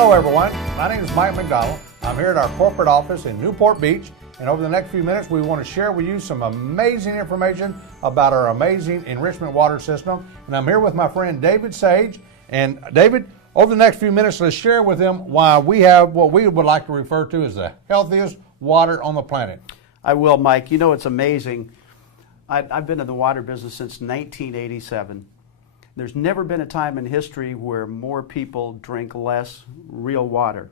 Hello everyone, my name is Mike McDonald. I'm here at our corporate office in Newport Beach, and over the next few minutes we want to share with you some amazing information about our amazing enrichment water system. And I'm here with my friend David Sage. And David, over the next few minutes, let's share with him why we have what we would like to refer to as the healthiest water on the planet. I will, Mike. You know, it's amazing. I've been in the water business since 1987. There's never been a time in history where more people drink less real water.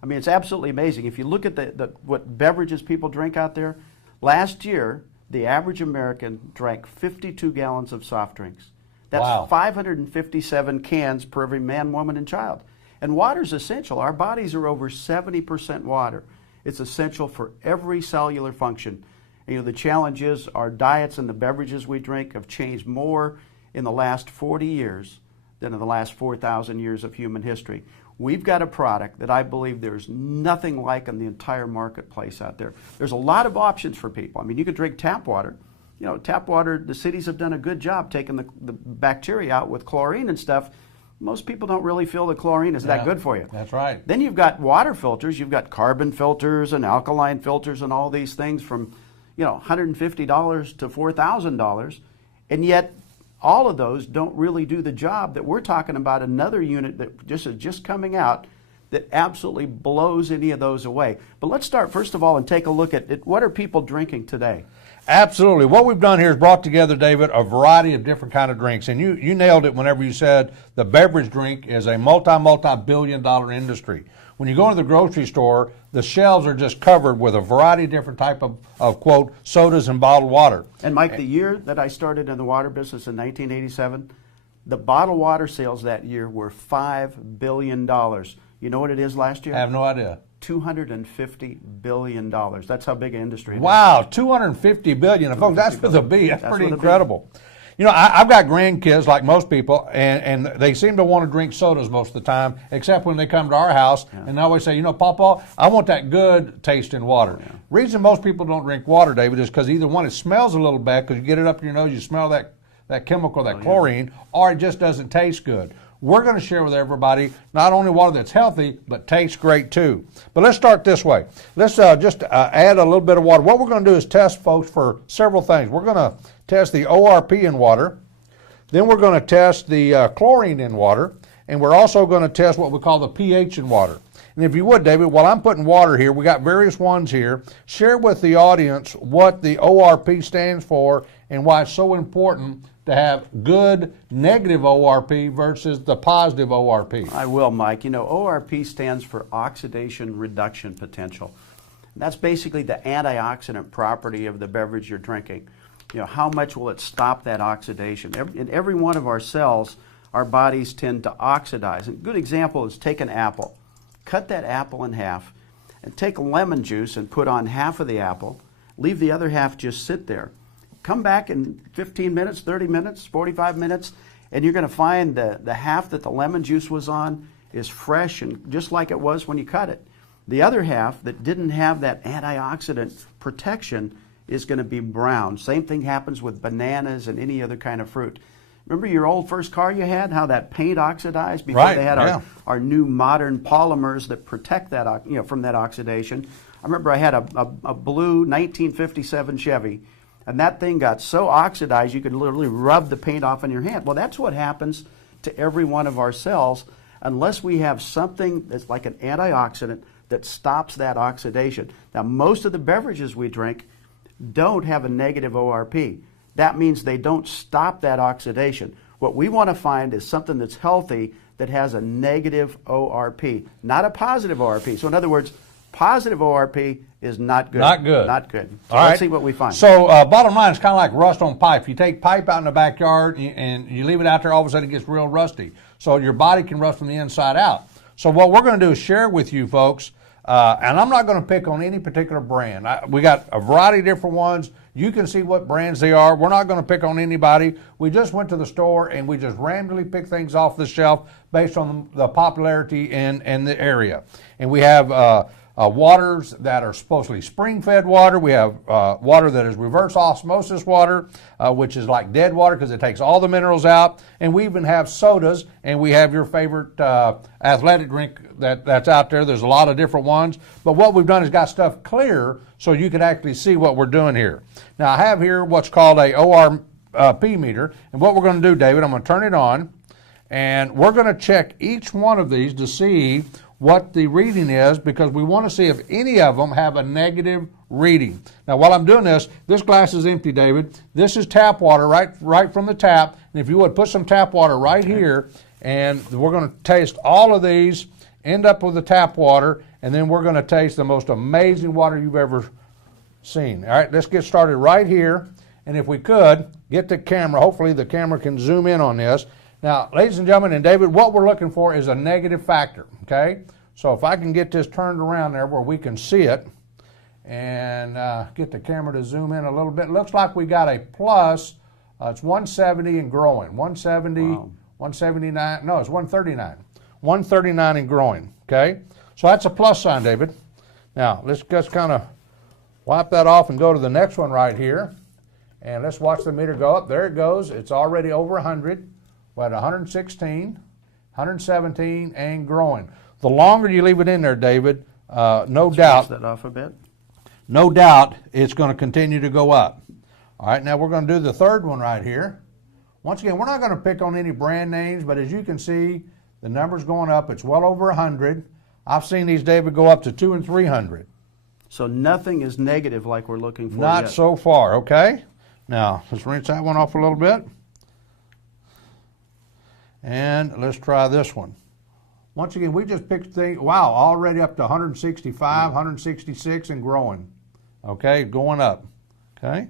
I mean, it's absolutely amazing. If you look at what beverages people drink out there, last year, the average American drank 52 gallons of soft drinks. That's Wow. 557 cans per every man, woman, and child. And water's essential. Our bodies are over 70% water. It's essential for every cellular function. And, you know, the challenge is our diets and the beverages we drink have changed more in the last 40 years than in the last 4,000 years of human history. We've got a product that I believe there's nothing like in the entire marketplace out there. There's a lot of options for people. I mean, you could drink tap water. You know, tap water, the cities have done a good job taking the bacteria out with chlorine and stuff. Most people don't really feel the chlorine is that good for you. That's right. Then you've got water filters. You've got carbon filters and alkaline filters and all these things from, you know, $150 to $4,000. And yet, all of those don't really do the job that we're talking about. Another unit that is just coming out that absolutely blows any of those away. But let's start first of all and take a look at what are people drinking today. Absolutely. What we've done here is brought together, David, a variety of different kind of drinks. And you nailed it whenever you said the beverage drink is a multi-billion-dollar industry. When you go into the grocery store, the shelves are just covered with a variety of different type of quote, sodas and bottled water. And Mike, the year that I started in the water business in 1987, the bottled water sales that year were $5 billion. You know what it is last year? I have no idea. $250 billion. That's how big an industry it is. Wow, $250 billion. Folks, that's with a B. That's pretty incredible. You know, I've got grandkids like most people, and they seem to want to drink sodas most of the time, except when they come to our house, and they always say, you know, Papa, I want that good taste in water. Reason most people don't drink water, David, is because either one, it smells a little bad because you get it up in your nose, you smell that chemical, that chlorine, or it just doesn't taste good. We're going to share with everybody not only water that's healthy, but tastes great too. But let's start this way. Let's just add a little bit of water. What we're going to do is test, folks, for several things. We're going to test the ORP in water. Then we're going to test the chlorine in water. And we're also going to test what we call the pH in water. And if you would, David, while I'm putting water here, we got various ones here. Share with the audience what the ORP stands for and why it's so important to have good negative ORP versus the positive ORP. I will, Mike. You know, ORP stands for oxidation reduction potential. And that's basically the antioxidant property of the beverage you're drinking. You know, how much will it stop that oxidation? In every one of our cells, our bodies tend to oxidize. And a good example is take an apple. Cut that apple in half and take lemon juice and put on half of the apple. Leave the other half just sit there. Come back in 15 minutes, 30 minutes, 45 minutes, and you're going to find the half that the lemon juice was on is fresh and just like it was when you cut it. The other half that didn't have that antioxidant protection is going to be brown. Same thing happens with bananas and any other kind of fruit. Remember your old first car you had, how that paint oxidized before they had our new modern polymers that protect that, you know, from that oxidation. I remember I had a blue 1957 Chevy. And that thing got so oxidized you could literally rub the paint off in your hand. Well, that's what happens to every one of our cells unless we have something that's like an antioxidant that stops that oxidation. Now, most of the beverages we drink don't have a negative ORP. That means they don't stop that oxidation. What we want to find is something that's healthy that has a negative ORP, not a positive ORP. So in other words, positive ORP is not good. Not good. Not good. So All right. Let's see what we find. So bottom line, it's kind of like rust on pipe. You take pipe out in the backyard and you leave it out there, all of a sudden it gets real rusty. So your body can rust from the inside out. So what we're going to do is share with you folks, and I'm not going to pick on any particular brand. We got a variety of different ones. You can see what brands they are. We're not going to pick on anybody. We just went to the store and we just randomly picked things off the shelf based on the popularity in the area. And we have waters that are supposedly spring-fed water. We have water that is reverse osmosis water, which is like dead water because it takes all the minerals out. And we even have sodas, and we have your favorite athletic drink that's out there. There's a lot of different ones. But what we've done is got stuff clear so you can actually see what we're doing here. Now, I have here what's called a ORP meter. And what we're going to do, David, I'm going to turn it on, and we're going to check each one of these to see what the reading is, because we want to see if any of them have a negative reading. Now, while I'm doing this, this glass is empty, David. This is tap water right from the tap. And if you would, put some tap water right here, and we're going to taste all of these, end up with the tap water, and then we're going to taste the most amazing water you've ever seen. All right, let's get started right here. And if we could, get the camera. Hopefully the camera can zoom in on this. Now, ladies and gentlemen, and David, what we're looking for is a negative factor, okay? So if I can get this turned around there where we can see it, and get the camera to zoom in a little bit. Looks like we got a plus. It's 170 and growing. 170, wow. 179, no, it's 139. 139 and growing, okay? So that's a plus sign, David. Now, let's just kind of wipe that off and go to the next one right here. And let's watch the meter go up. There it goes. It's already over 100. We're at 116, 117, and growing. The longer you leave it in there, David, no doubt. That off a bit. No doubt it's going to continue to go up. All right, now we're going to do the third one right here. Once again, we're not going to pick on any brand names, but as you can see, the number's going up. It's well over 100. I've seen these, David, go up to 200 and 300. So nothing is negative like we're looking for Not yet. so far, okay? Now, let's rinse that one off a little bit. And let's try this one. Once again, we just picked things, wow, already up to 165, 166 and growing. Okay, going up. Okay.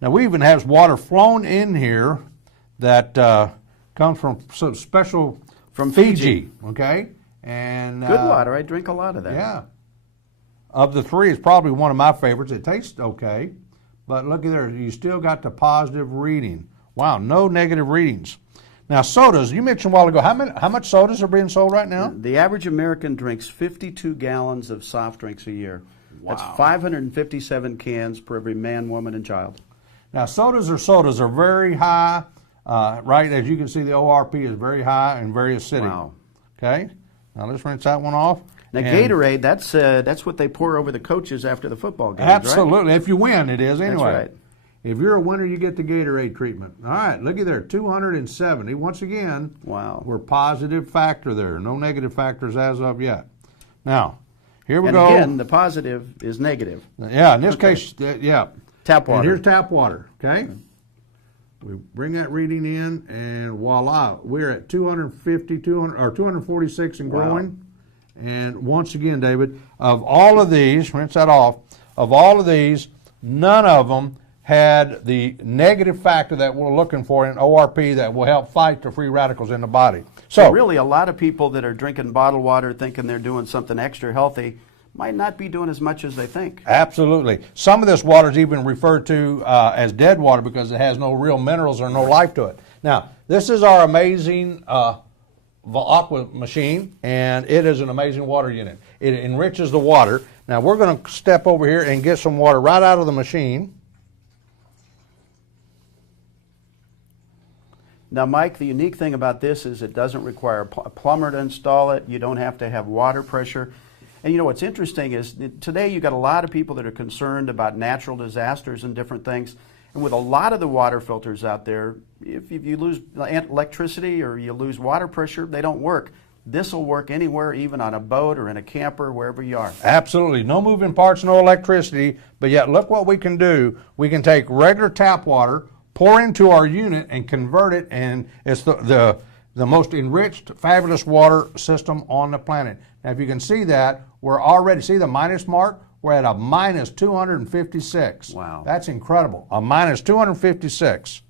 Now, we even have water flown in here that comes from some special from Fiji. Okay. And good water. I drink a lot of that. Yeah. Of the three, it's probably one of my favorites. It tastes okay, but look at there. You still got the positive reading. Wow, no negative readings. Now, sodas, you mentioned a while ago, how much sodas are being sold right now? The average American drinks 52 gallons of soft drinks a year. Wow. That's 557 cans per every man, woman, and child. Now, sodas are very high, right? As you can see, the ORP is very high and very acidic. Wow. Okay, now let's rinse that one off. Now, Gatorade, that's what they pour over the coaches after the football games, absolutely. Right? If you win, it is anyway. That's right. If you're a winner, you get the Gatorade treatment. All right, looky there, 270. Once again, wow, we're positive factor there. No negative factors as of yet. Now, here we go. And again, the positive is negative. Yeah, in this case, yeah. Tap water. And here's tap water, okay? We bring that reading in, and voila, we're at 246 and growing. Wow. And once again, David, of all of these, rinse that off, of all of these, none of them had the negative factor that we're looking for in ORP that will help fight the free radicals in the body. So really, a lot of people that are drinking bottled water thinking they're doing something extra healthy might not be doing as much as they think. Absolutely. Some of this water is even referred to as dead water because it has no real minerals or no life to it. Now, this is our amazing Velaqua machine, and it is an amazing water unit. It enriches the water. Now, we're going to step over here and get some water right out of the machine. Now, Mike, the unique thing about this is it doesn't require a plumber to install it. You don't have to have water pressure. And you know what's interesting is today you got a lot of people that are concerned about natural disasters and different things. And with a lot of the water filters out there, if you lose electricity or you lose water pressure, they don't work. This will work anywhere, even on a boat or in a camper, wherever you are. Absolutely. No moving parts, no electricity. But yet, look what we can do. We can take regular tap water, pour into our unit, and convert it, and it's the most enriched, fabulous water system on the planet. Now, if you can see that, we're already, see the minus mark? We're at a minus 256. Wow. That's incredible. A minus 256.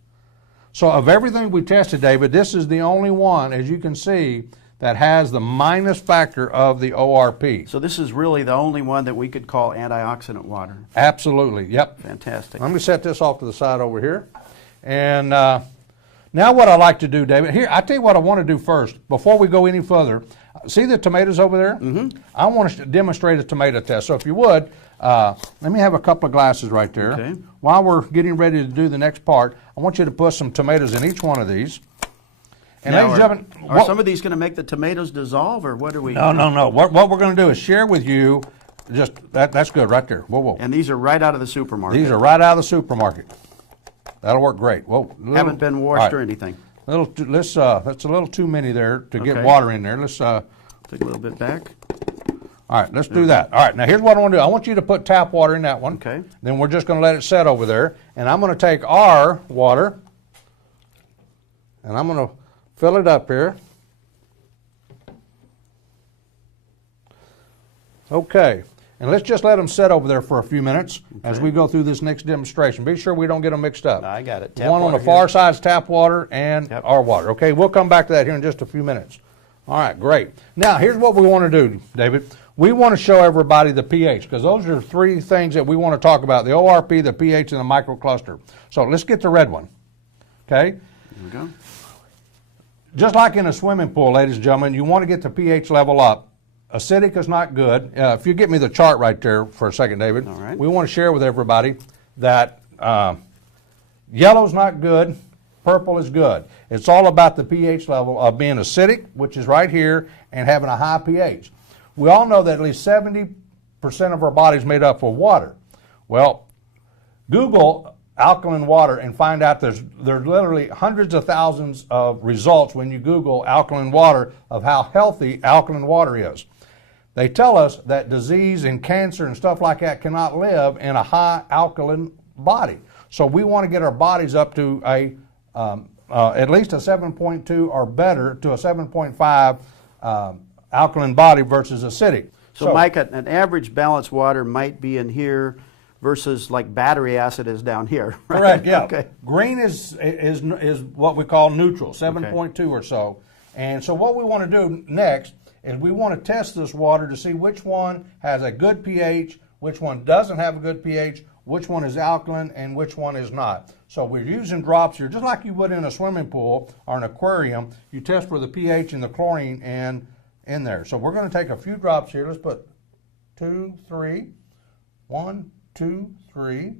So of everything we tested, David, this is the only one, as you can see, that has the minus factor of the ORP. So this is really the only one that we could call antioxidant water. Absolutely, yep. Fantastic. I'm going to set this off to the side over here. And now what I like to do, David, here, I tell you what I want to do first. Before we go any further, see the tomatoes over there? Mm-hmm. I want to demonstrate a tomato test. So if you would, let me have a couple of glasses right there. Okay. While we're getting ready to do the next part, I want you to put some tomatoes in each one of these. And now, ladies and gentlemen, are some of these going to make the tomatoes dissolve, or what are we? No. What we're going to do is share with you. Just that's good right there. Whoa. And these are right out of the supermarket. These are right out of the supermarket. That'll work great. Whoa. Haven't been washed or anything. That's a little too many there to get water in there. Let's take a little bit back. All right, let's do that. All right, now here's what I want to do. I want you to put tap water in that one. Okay. Then we're just going to let it set over there, and I'm going to take our water, and I'm going to fill it up here. Okay. And let's just let them sit over there for a few minutes as we go through this next demonstration. Be sure we don't get them mixed up. I got it. One on the far side is tap water and our water. Okay, we'll come back to that here in just a few minutes. All right, great. Now, here's what we want to do, David. We want to show everybody the pH, because those are three things that we want to talk about, the ORP, the pH, and the microcluster. So let's get the red one. Okay? Here we go. Just like in a swimming pool, ladies and gentlemen, you want to get the pH level up. Acidic is not good. If you get me the chart right there for a second, David. All right. We want to share with everybody that yellow's not good, purple is good. It's all about the pH level of being acidic, which is right here, and having a high pH. We all know that at least 70% of our body is made up of water. Well, Google alkaline water and find out there's literally hundreds of thousands of results when you Google alkaline water of how healthy alkaline water is. They tell us that disease and cancer and stuff like that cannot live in a high alkaline body. So we want to get our bodies up to at least a 7.2 or better to a 7.5 alkaline body versus acidic. So Mike, an average balanced water might be in here versus like battery acid is down here. Right? Correct, yeah. Okay. Green is what we call neutral, 7.2 or so. And so what we want to do next is we want to test this water to see which one has a good pH, which one doesn't have a good pH, which one is alkaline, and which one is not. So we're using drops here, just like you would in a swimming pool or an aquarium. You test for the pH and the chlorine in there. So we're going to take a few drops here. Let's put 2, 3, 1, 2, 3,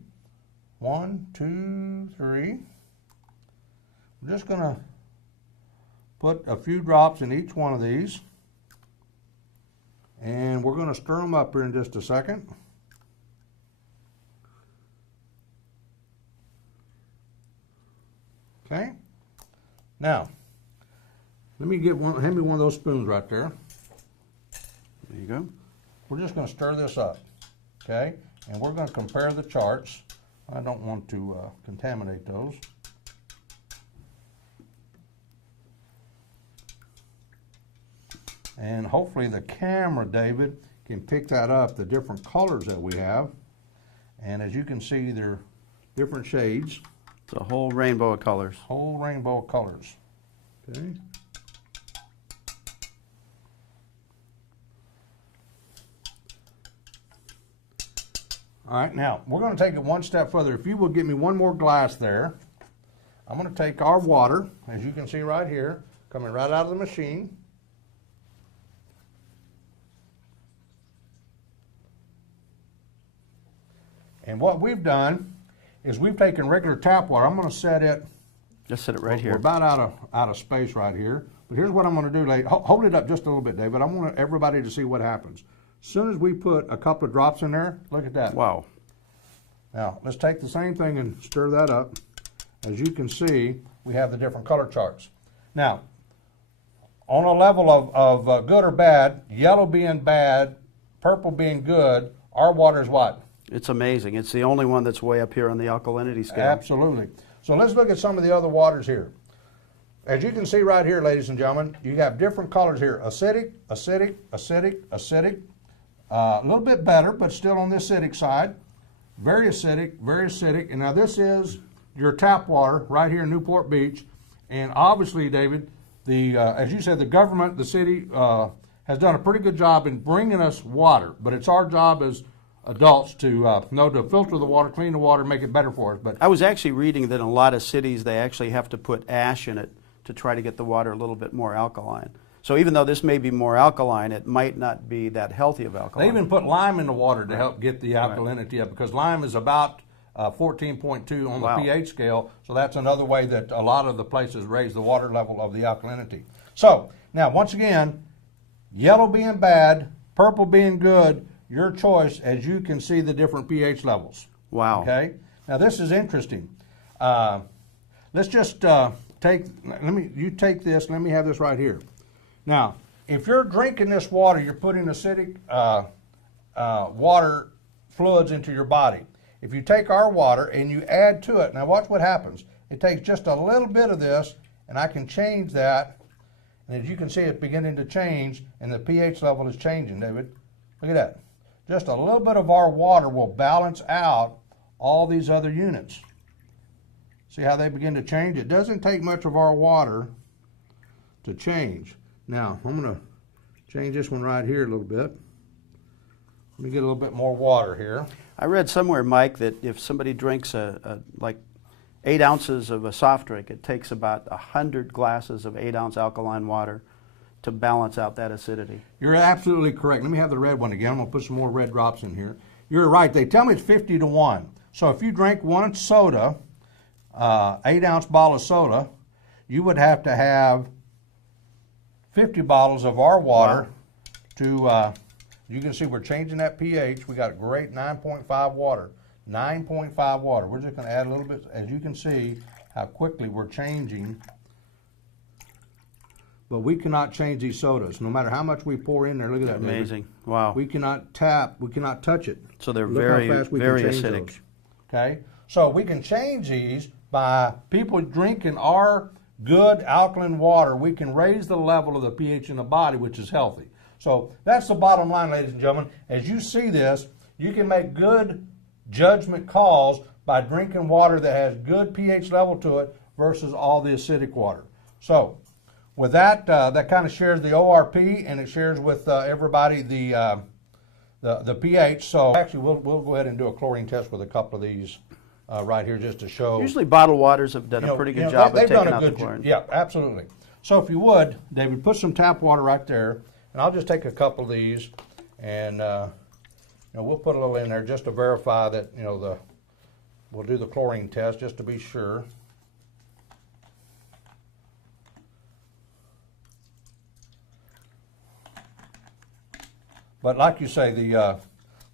1, 2, 3. We're just going to put a few drops in each one of these. And we're going to stir them up here in just a second. Okay. Now, hand me one of those spoons right there. There you go. We're just going to stir this up, okay? And we're going to compare the charts. I don't want to contaminate those. And hopefully the camera, David, can pick that up, the different colors that we have. And as you can see, they're different shades. It's a whole rainbow of colors. Whole rainbow of colors. Okay. All right, now we're going to take it one step further. If you will give me one more glass there, I'm going to take our water, as you can see right here, coming right out of the machine. And what we've done is we've taken regular tap water. I'm going to set it. Just set it right here. We're about out of space right here. But here's what I'm going to do, Dave. Hold it up just a little bit, David. I want everybody to see what happens. As soon as we put a couple of drops in there, look at that. Wow. Now, let's take the same thing and stir that up. As you can see, we have the different color charts. Now, on a level of good or bad, yellow being bad, purple being good, our water is what? It's amazing. It's the only one that's way up here on the alkalinity scale. Absolutely. So let's look at some of the other waters here. As you can see right here, ladies and gentlemen, you have different colors here. Acidic, acidic, acidic, acidic. A little bit better, but still on the acidic side. Very acidic, very acidic. And now this is your tap water right here in Newport Beach. And obviously, David, as you said, the government, the city, has done a pretty good job in bringing us water. But it's our job as adults to know to filter the water, clean the water, make it better for us. But I was actually reading that in a lot of cities they actually have to put ash in it to try to get the water a little bit more alkaline. So even though this may be more alkaline, it might not be that healthy of alkaline. They even put lime in the water to help get the alkalinity up, because lime is about 14.2 on the pH scale, so that's another way that a lot of the places raise the water level of the alkalinity. So, now once again, yellow being bad, purple being good, your choice as you can see the different pH levels. Wow. Okay? Now this is interesting. Let's just you take this, let me have this right here. Now, if you're drinking this water, you're putting acidic water fluids into your body. If you take our water and you add to it, now watch what happens. It takes just a little bit of this, and I can change that, and as you can see, it's beginning to change, and the pH level is changing, David. Look at that. Just a little bit of our water will balance out all these other units. See how they begin to change? It doesn't take much of our water to change. Now, I'm going to change this one right here a little bit. Let me get a little bit more water here. I read somewhere, Mike, that if somebody drinks like 8 ounces of a soft drink, it takes about 100 glasses of 8-ounce alkaline water to balance out that acidity. You're absolutely correct. Let me have the red one again. I'm going to put some more red drops in here. You're right. They tell me it's 50 to 1. So if you drink one soda, 8-ounce bottle of soda, you would have to have 50 bottles of our water to, you can see we're changing that pH. We got great 9.5 water. 9.5 water. We're just going to add a little bit, as you can see how quickly we're changing. But we cannot change these sodas. No matter how much we pour in there, look at that. Amazing. Wow. We cannot tap, we cannot touch it. So they're very, very acidic. Those. Okay? So we can change these by people drinking our good alkaline water. We can raise the level of the pH in the body, which is healthy. So that's the bottom line, ladies and gentlemen. As you see this, you can make good judgment calls by drinking water that has good pH level to it versus all the acidic water. So with that, that kind of shares the ORP, and it shares with everybody the pH. So actually, we'll go ahead and do a chlorine test with a couple of these right here just to show. Usually bottled waters have done a pretty good job of taking out the chlorine. Yeah, absolutely. So if you would, David, put some tap water right there, and I'll just take a couple of these, and we'll put a little in there just to verify that we'll do the chlorine test just to be sure. But like you say, the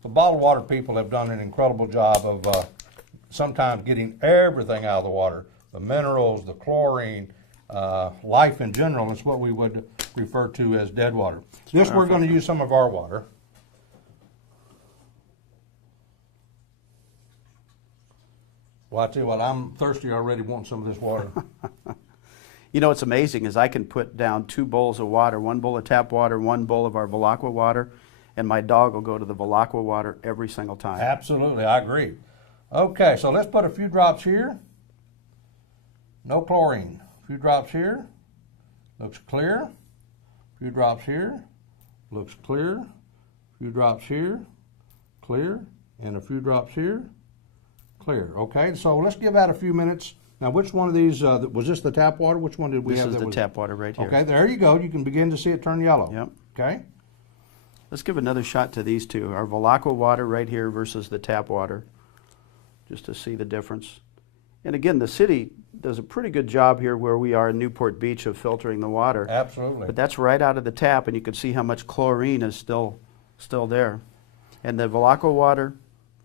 bottled water people have done an incredible job of sometimes getting everything out of the water, the minerals, the chlorine, life in general. It's what we would refer to as dead water. This we're going to use some of our water. Well, I tell you what, I'm thirsty already, wanting some of this water. You know what's amazing is I can put down 2 bowls of water, 1 bowl of tap water, 1 bowl of our Velaqua water, and my dog will go to the Velaqua water every single time. Absolutely, I agree. Okay, so let's put a few drops here. No chlorine. A few drops here. Looks clear. A few drops here. Looks clear. A few drops here. Clear. And a few drops here. Clear. Okay, so let's give that a few minutes. Now, which one of these, was this the tap water? Which one did we have? This is the tap water right here. Okay, there you go. You can begin to see it turn yellow. Yep. Okay. Let's give another shot to these two. Our Velaqua water right here versus the tap water, just to see the difference. And again, the city does a pretty good job here where we are in Newport Beach of filtering the water. Absolutely. But that's right out of the tap, and you can see how much chlorine is still there. And the Velaqua water,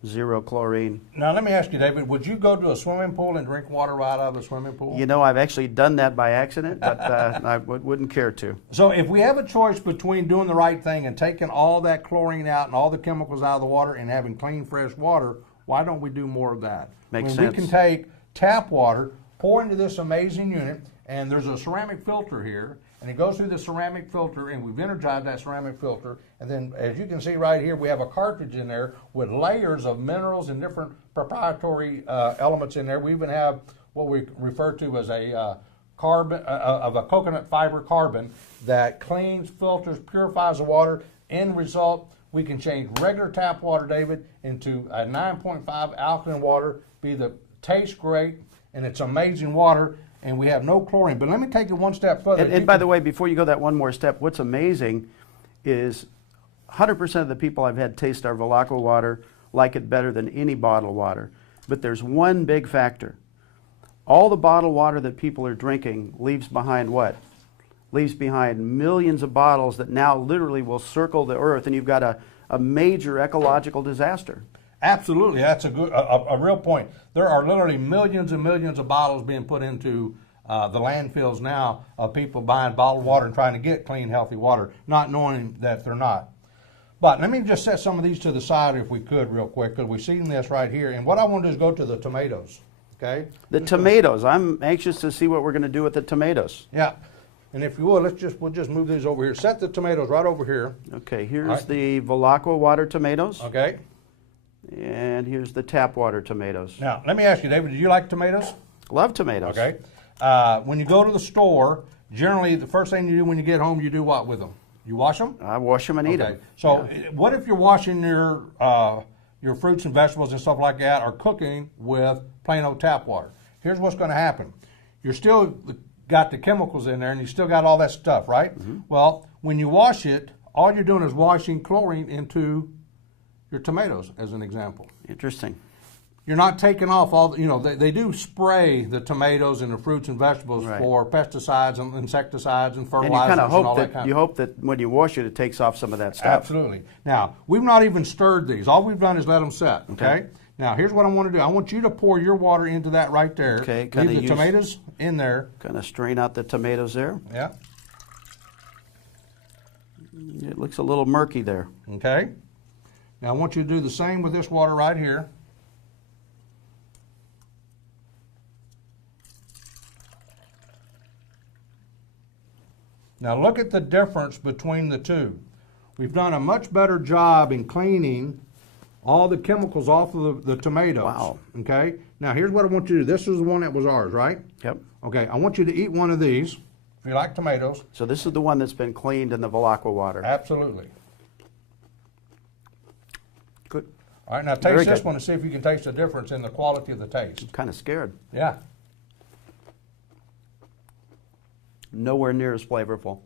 0 chlorine. Now, let me ask you, David, would you go to a swimming pool and drink water right out of a swimming pool? You know, I've actually done that by accident, but I wouldn't care to. So if we have a choice between doing the right thing and taking all that chlorine out and all the chemicals out of the water and having clean, fresh water, why don't we do more of that? Makes sense. We can take tap water, pour into this amazing unit, and there's a ceramic filter here, and it goes through the ceramic filter, and we've energized that ceramic filter, and then as you can see right here, we have a cartridge in there with layers of minerals and different proprietary elements in there. We even have what we refer to as a carbon of a coconut fiber carbon that cleans, filters, purifies the water. End result, we can change regular tap water, David, into a 9.5 alkaline water, tastes great, and it's amazing water. and we have no chlorine. But let me take it one step further. And by the way, before you go that one more step, what's amazing is 100% of the people I've had taste our Velaqua water like it better than any bottled water. But there's one big factor. All the bottled water that people are drinking leaves behind what? Leaves behind millions of bottles that now literally will circle the earth, and you've got a major ecological disaster. Absolutely, that's a real point. There are literally millions and millions of bottles being put into the landfills now of people buying bottled water and trying to get clean, healthy water, not knowing that they're not. But let me just set some of these to the side if we could real quick, because we've seen this right here. And what I want to do is go to the tomatoes, okay? The tomatoes, I'm anxious to see what we're going to do with the tomatoes. Yeah, and if you will, we'll just move these over here. Set the tomatoes right over here. Okay, here's right. the Velaqua water tomatoes. Okay. And here's the tap water tomatoes. Now, let me ask you, David, do you like tomatoes? Love tomatoes. Okay. When you go to the store, generally the first thing you do when you get home, you do what with them? You wash them? I wash them and eat them. So what if you're washing your fruits and vegetables and stuff like that, or cooking with plain old tap water? Here's what's going to happen. You're still got the chemicals in there, and you still got all that stuff, right? Mm-hmm. Well, when you wash it, all you're doing is washing chlorine into your tomatoes, as an example. Interesting. You're not taking off all, they do spray the tomatoes and the fruits and vegetables for pesticides and insecticides and fertilizers and all that kind of stuff. You hope that when you wash it, it takes off some of that stuff. Absolutely. Now, we've not even stirred these. All we've done is let them set, okay? Now, here's what I want to do. I want you to pour your water into that right there. Okay. Leave the tomatoes in there. Kind of strain out the tomatoes there. Yeah. It looks a little murky there. Okay. Now, I want you to do the same with this water right here. Now, look at the difference between the two. We've done a much better job in cleaning all the chemicals off of the tomatoes. Wow. Okay? Now, here's what I want you to do. This is the one that was ours, right? Yep. Okay, I want you to eat one of these, if you like tomatoes. So this is the one that's been cleaned in the Velaqua water. Absolutely. Good. All right, now taste this one and see if you can taste the difference in the quality of the taste. I'm kind of scared. Yeah. Nowhere near as flavorful.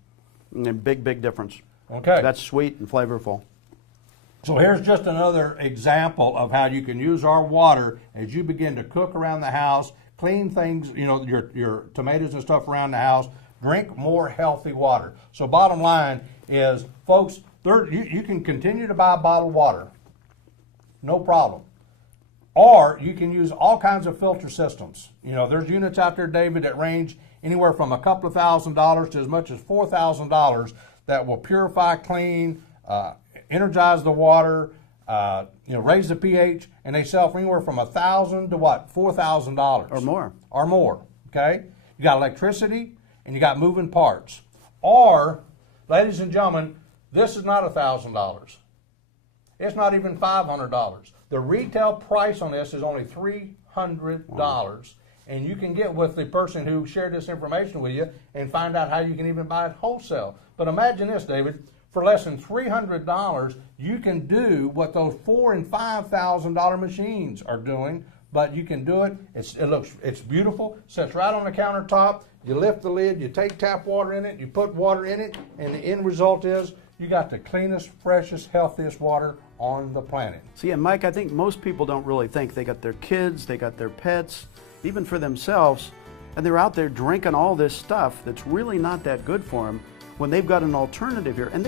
And big, big difference. Okay. That's sweet and flavorful. So here's just another example of how you can use our water as you begin to cook around the house, clean things, your tomatoes and stuff around the house, drink more healthy water. So bottom line is, folks, you can continue to buy bottled water, no problem. Or you can use all kinds of filter systems. There's units out there, David, that range anywhere from a couple of $1,000s to as much as $4,000 that will purify, clean, energize the water, raise the pH, and they sell for anywhere from $1,000 to what? $4,000 or more. Or more. Okay, you got electricity and you got moving parts. Or, ladies and gentlemen, this is not $1,000. It's not even $500. The retail price on this is only $300. Wow. And you can get with the person who shared this information with you and find out how you can even buy it wholesale. But imagine this, David. For less than $300, you can do what those $4,000 and $5,000 machines are doing, but you can do it. It's beautiful. Sits right on the countertop. You lift the lid. You take tap water in it. You put water in it, and the end result is you got the cleanest, freshest, healthiest water on the planet. See, and Mike, I think most people don't really think. They got their kids, they got their pets, even for themselves, and they're out there drinking all this stuff that's really not that good for them when they've got an alternative here. And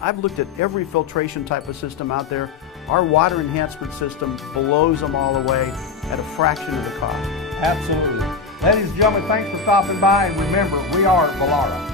I've looked at every filtration type of system out there. Our water enhancement system blows them all away at a fraction of the cost. Absolutely. Ladies and gentlemen, thanks for stopping by, and remember, we are Velara.